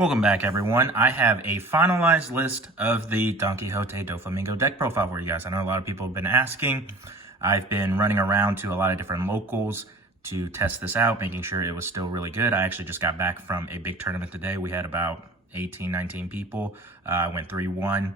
Welcome back, everyone. I have a finalized list of the Don Quixote Doflamingo deck profile for you guys. I know a lot of people have been asking. I've been running around to a lot of different locals to test this out, making sure it was still really good. I actually just got back from a big tournament today. We had about 18, 19 people. Went 3-1.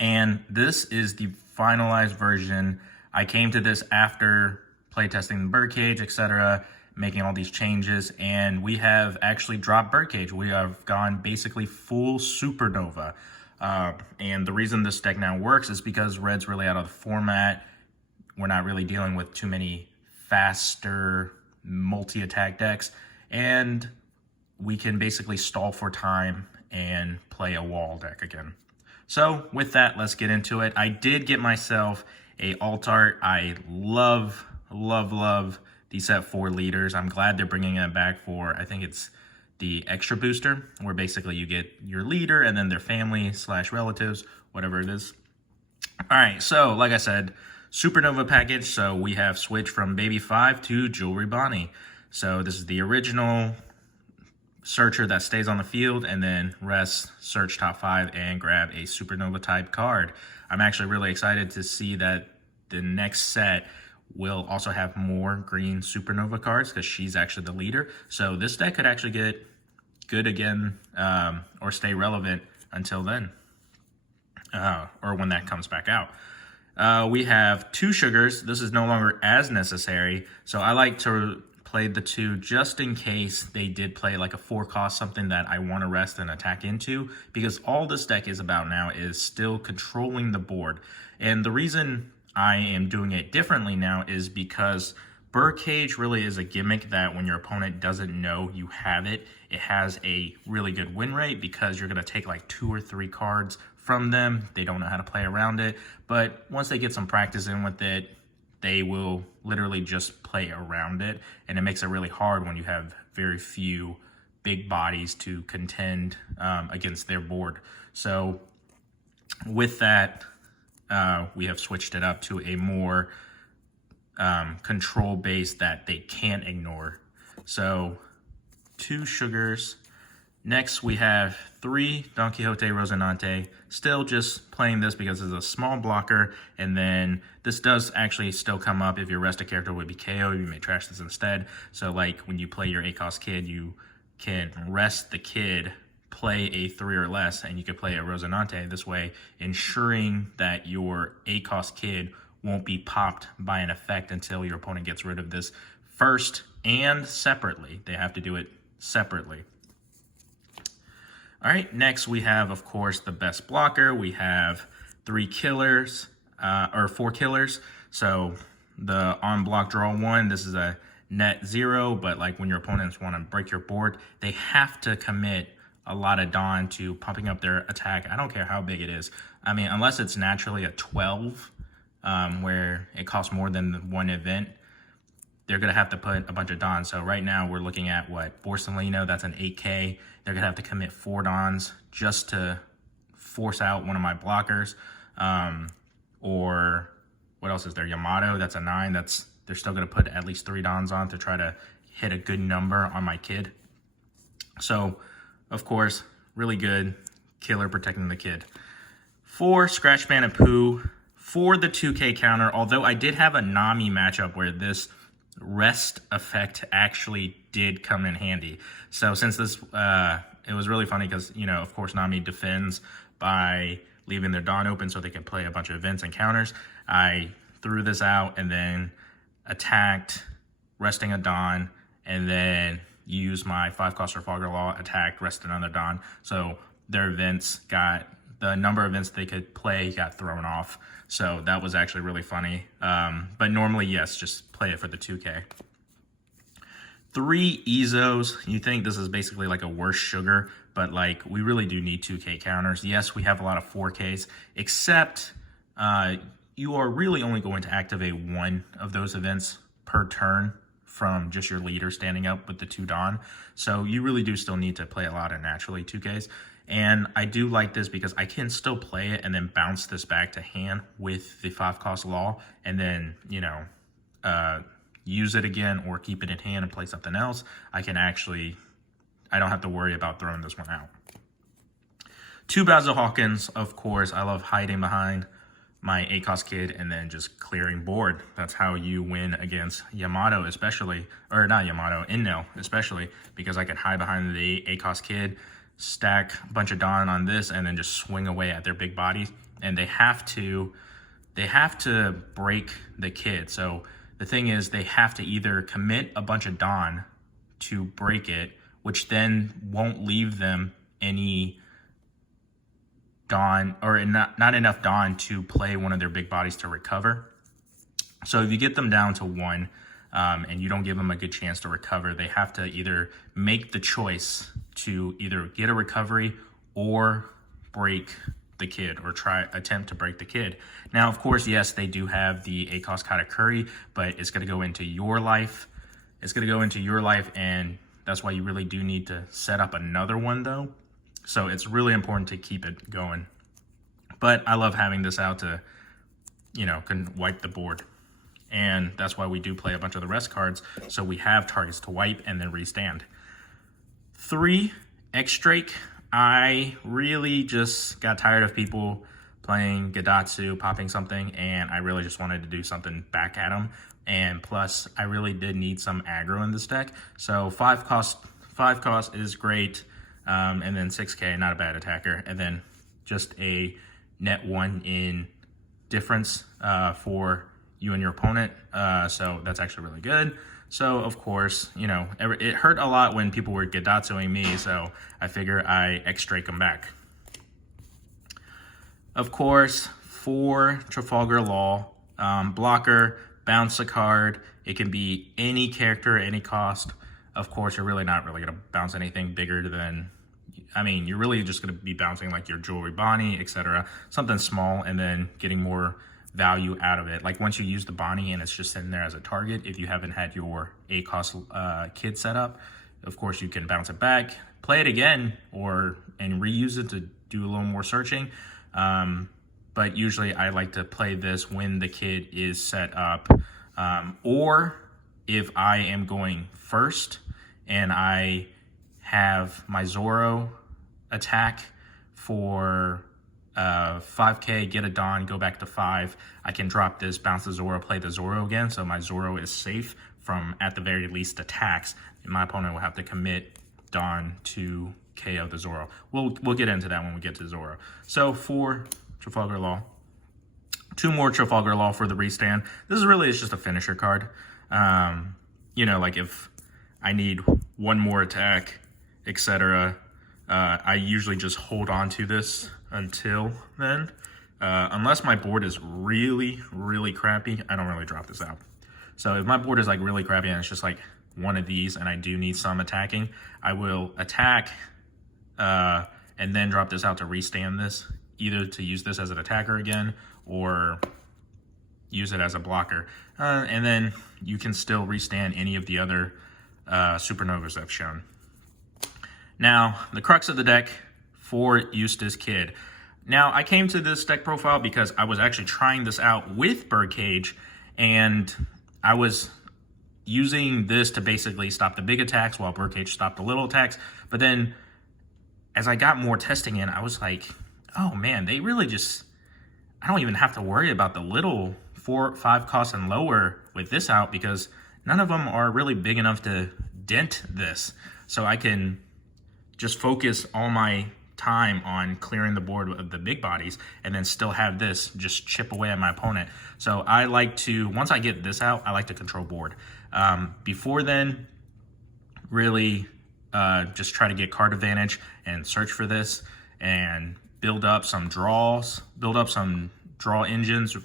And this is the finalized version. I came to this after playtesting the birdcage, etc., making all these changes, and we have actually dropped birdcage. We have gone basically full supernova. And the reason this deck now works is because red's really out of the format. We're not really dealing with too many faster multi-attack decks, and we can basically stall for time and play a wall deck again. So with that, let's get into it. I did get myself a alt art. I love these set 4 leaders. I'm glad they're bringing it back for, I think it's the extra booster, where basically you get your leader and then their family / relatives, whatever it is. All right, so like I said, Supernova package. So we have switched from Baby 5 to Jewelry Bonnie. So this is the original searcher that stays on the field, and then rest, search top 5, and grab a Supernova type card. I'm actually really excited to see that the next set will also have more green Supernova cards, because she's actually the leader. So this deck could actually get good again, or stay relevant until then, or when that comes back out. We have 2 sugars. This is no longer as necessary, so I like to play the 2 just in case they did play like a 4 cost, something that I want to rest and attack into, because all this deck is about now is still controlling the board. And the reason I am doing it differently now is because birdcage really is a gimmick that when your opponent doesn't know you have it, it has a really good win rate, because you're going to take like 2 or 3 cards from them. They don't know how to play around it, but once they get some practice in with it, they will literally just play around it, and it makes it really hard when you have very few big bodies to contend against their board. So with that, we have switched it up to a more control base that they can't ignore. So 2 sugars. Next, we have 3 Don Quixote Rocinante. Still just playing this because it's a small blocker, and then this does actually still come up if your rest a character would be KO. You may trash this instead. So like when you play your ACOS Kid, you can rest the kid, play a 3 or less, and you can play a Rocinante this way, ensuring that your ACOS Kid won't be popped by an effect until your opponent gets rid of this first and separately. They have to do it separately. All right, next we have, of course, the best blocker. We have 3 killers, or 4 killers. So the on block draw 1, this is a net 0, but like when your opponents want to break your board, they have to commit a lot of Dawn to pumping up their attack. I don't care how big it is. I mean, unless it's naturally a 12, where it costs more than 1 event, they're going to have to put a bunch of Dons. So right now we're looking at what? Borsalino, that's an 8K. They're going to have to commit 4 Dons just to force out one of my blockers. Or what else is there? Yamato, that's a 9. They're still going to put at least 3 Dons on to try to hit a good number on my kid. So, of course, really good killer protecting the kid. 4 Scratchman and Pooh for the 2K counter, although I did have a Nami matchup where this rest effect actually did come in handy. So since this, it was really funny because, you know, of course, Nami defends by leaving their Dawn open so they can play a bunch of events and counters. I threw this out and then attacked, resting a Dawn, and then used my 5 cost Trafalgar Law, attacked, rested another Dawn. So their events got, the number of events they could play got thrown off. So that was actually really funny. But normally, yes, just play it for the 2K. 3 Ezos. You think this is basically like a worse sugar, but like we really do need 2K counters. Yes, we have a lot of 4Ks, except you are really only going to activate 1 of those events per turn from just your leader standing up with the 2 Dawn. So you really do still need to play a lot of naturally 2Ks. And I do like this because I can still play it and then bounce this back to hand with the 5 cost Law, and then, you know, use it again or keep it in hand and play something else. I can actually I don't have to worry about throwing this one out. 2 Basil Hawkins, of course. I love hiding behind my Eustass Kid and then just clearing board. That's how you win against Yamato, especially, or not Yamato, Inno, especially, because I can hide behind the Eustass Kid, stack a bunch of Dawn on this, and then just swing away at their big bodies. And they have to break the Kid. So the thing is, they have to either commit a bunch of Dawn to break it, which then won't leave them any Dawn, or not enough Dawn to play one of their big bodies to recover. So if you get them down to 1 and you don't give them a good chance to recover, they have to either make the choice to either get a recovery or break the Kid, or attempt to break the Kid. Now, of course, yes, they do have the Eustass Katakuri, but it's going to go into your life. It's going to go into your life, and that's why you really do need to set up another one, though. So it's really important to keep it going. But I love having this out to, can wipe the board. And that's why we do play a bunch of the rest cards, so we have targets to wipe and then restand. 3, X-Drake. I really just got tired of people playing Gadatsu, popping something, and I really just wanted to do something back at them. And plus, I really did need some aggro in this deck. So 5 cost is great. And then 6k, not a bad attacker. And then just a net 1 in difference for you and your opponent. So that's actually really good. So, of course, it hurt a lot when people were Gadatsuing me, so I figure I X-Drake them back. Of course, 4 Trafalgar Law, blocker, bounce a card. It can be any character, any cost. Of course, you're really not really going to bounce anything bigger than, you're really just going to be bouncing like your Jewelry Bonnie, etc. Something small, and then getting more value out of it. Like once you use the Bonnie and it's just sitting there as a target, if you haven't had your Eustass Kid set up, of course you can bounce it back, play it again, and reuse it to do a little more searching. But usually I like to play this when the Kid is set up, or if I am going first and I have my Zoro attack for 5k, get a Dawn, go back to 5. I can drop this, bounce the Zoro, play the Zoro again, so my Zoro is safe from, at the very least, attacks. And my opponent will have to commit Dawn to KO the Zoro. We'll get into that when we get to Zoro. So 4 Trafalgar Law. 2 more Trafalgar Law for the restand. This is really, it's just a finisher card. Like if I need 1 more attack, etc., I usually just hold on to this until then. Unless my board is really, really crappy, I don't really drop this out. So if my board is like really crappy and it's just like one of these and I do need some attacking, I will attack and then drop this out to restand this, either to use this as an attacker again or use it as a blocker. And then you can still restand any of the other supernovas I've shown. Now, the crux of the deck for Eustass Kid. Now, I came to this deck profile because I was actually trying this out with Birdcage, and I was using this to basically stop the big attacks while Birdcage stopped the little attacks. But then, as I got more testing in, I was like, oh man, they really just, I don't even have to worry about the little 4, 5 costs and lower with this out, because none of them are really big enough to dent this. So I can just focus all my time on clearing the board of the big bodies and then still have this just chip away at my opponent. So I like to, once I get this out, I like to control board. Before then, really just try to get card advantage and search for this and build up some draws, build up some draw engines,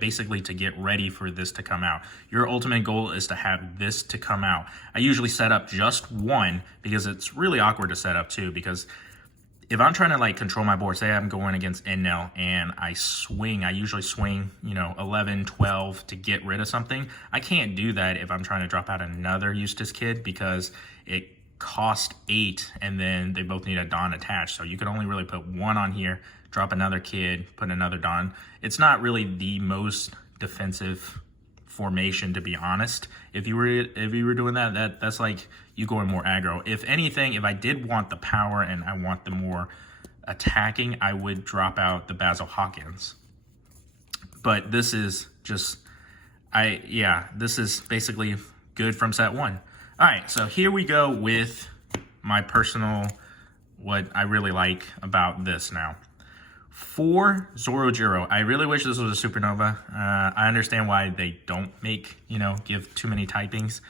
basically to get ready for this to come out. Your ultimate goal is to have this to come out. I usually set up just 1 because it's really awkward to set up 2, because if I'm trying to like control my board, say I'm going against Enel and I usually swing, 11, 12 to get rid of something. I can't do that if I'm trying to drop out another Eustass Kid, because it cost 8 and then they both need a Dawn attached. So you can only really put 1 on here, drop another Kid, put another Dawn. It's not really the most defensive formation, to be honest. If you were doing that, that's like you going more aggro. If anything, if I did want the power and I want the more attacking, I would drop out the Basil Hawkins. But this is just, this is basically good from set 1. All right, so here we go with my personal, what I really like about this now. For Zorojuro, I really wish this was a supernova. I understand why they don't make, give too many typings.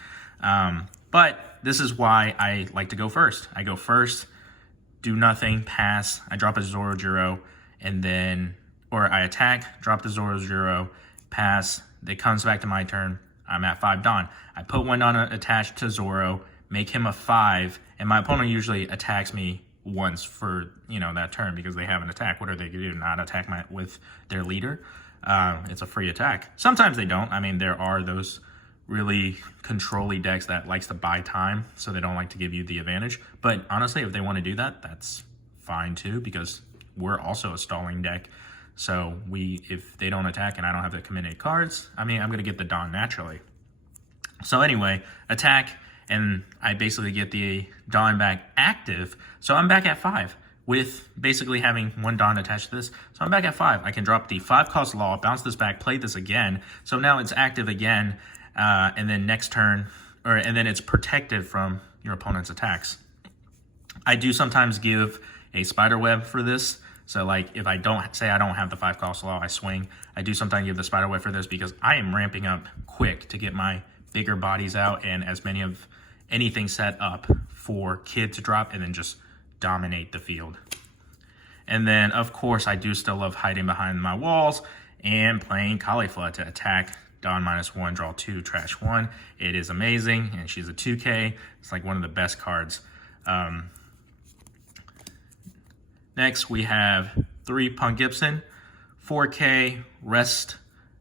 But this is why I like to go first. I go first, do nothing, pass, I drop a Zorojuro, and then, or I attack, drop the Zorojuro, pass, it comes back to my turn, I'm at 5 Dawn. I put 1 Dawn attached to Zoro, make him a 5, and my opponent usually attacks me once for, that turn because they have an attack. What are they going to do? Not attack with their leader? It's a free attack. Sometimes they don't. I mean, there are those really control-y decks that likes to buy time, so they don't like to give you the advantage. But honestly, if they want to do that, that's fine too, because we're also a stalling deck. So if they don't attack and I don't have to commit 8 cards, I mean, I'm going to get the Dawn naturally. So anyway, attack, and I basically get the Dawn back active. So I'm back at 5 with basically having 1 Dawn attached to this. So I'm back at 5. I can drop the 5-cost Law, bounce this back, play this again. So now it's active again, and then next turn, and then it's protected from your opponent's attacks. I do sometimes give a Spiderweb for this. So like if I don't have the 5-cost Law, I swing. I do sometimes give the Spiderweb for this because I am ramping up quick to get my bigger bodies out and as many of anything set up for Kid to drop and then just dominate the field. And then of course I do still love hiding behind my walls and playing Caulifla to attack Dawn -1, draw 2, trash 1. It is amazing, and she's a 2K. It's like one of the best cards. Next we have 3 Punk Gibson, 4K, rest,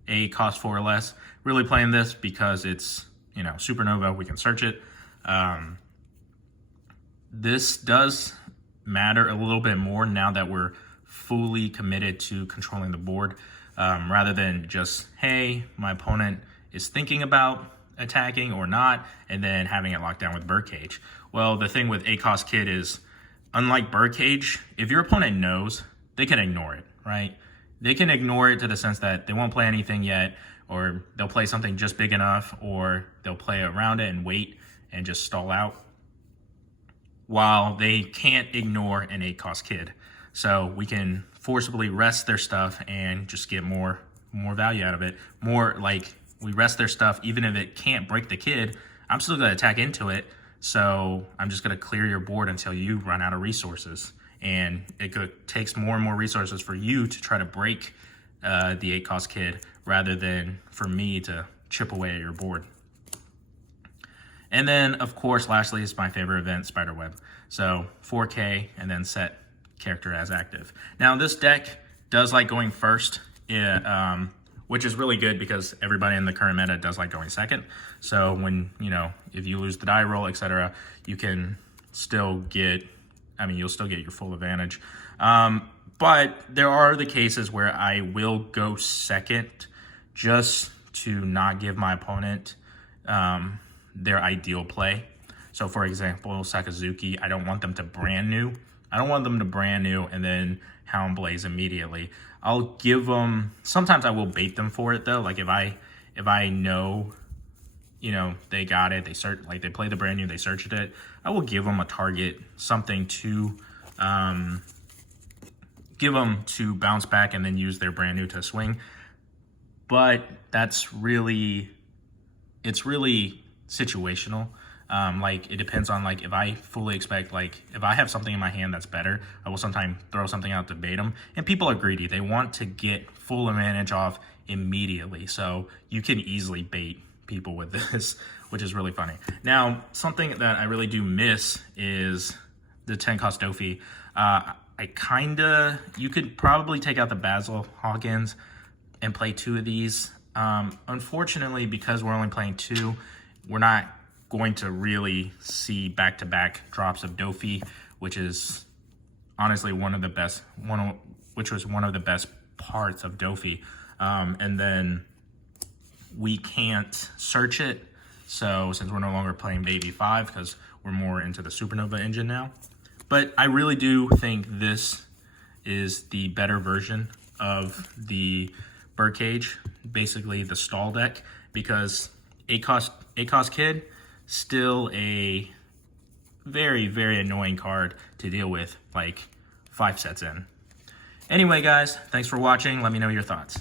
a cost 4 or less. Really playing this because it's, supernova, we can search it. This does matter a little bit more now that we're fully committed to controlling the board, rather than just, hey, my opponent is thinking about attacking or not, and then having it locked down with Birdcage. Well, the thing with A-Cost Kid is, unlike Birdcage, if your opponent knows, they can ignore it, right? They can ignore it to the sense that they won't play anything yet, or they'll play something just big enough, or they'll play around it and wait and just stall out, while they can't ignore an 8-cost Kid. So we can forcibly rest their stuff and just get more value out of it. More like we rest their stuff, even if it can't break the Kid, I'm still going to attack into it. So I'm just going to clear your board until you run out of resources. And it takes more and more resources for you to try to break the 8-cost Kid rather than for me to chip away at your board. And then, of course, lastly is my favorite event, Spiderweb. So 4K and then set character as active. Now, this deck does like going first, which is really good because everybody in the current meta does like going second. So when, if you lose the die roll, etc., you can still get, you'll still get your full advantage. But there are the cases where I will go second just to not give my opponent their ideal play. So for example, Sakazuki, I don't want them to brand new. I don't want them to brand new and then Hound Blaze immediately. I'll give them, sometimes I will bait them for it though. Like if I know, they got it, they play the brand new, they searched it, I will give them a target, something to give them to bounce back and then use their brand new to swing. But it's really situational. It depends on if I fully expect, if I have something in my hand that's better, I will sometimes throw something out to bait them. And people are greedy. They want to get full advantage off immediately. So you can easily bait people with this, which is really funny. Now, something that I really do miss is the 10-cost Dofi. You could probably take out the Basil Hawkins and play 2 of these. Unfortunately, because we're only playing 2, we're not going to really see back-to-back drops of Dofi, which is honestly one of the best parts of Dofi. And then we can't search it. So since we're no longer playing Baby 5 because we're more into the Supernova engine now. But I really do think this is the better version of the Birdcage, basically the stall deck, because Eustass Kid, still a very, very annoying card to deal with, like 5 sets in. Anyway, guys, thanks for watching. Let me know your thoughts.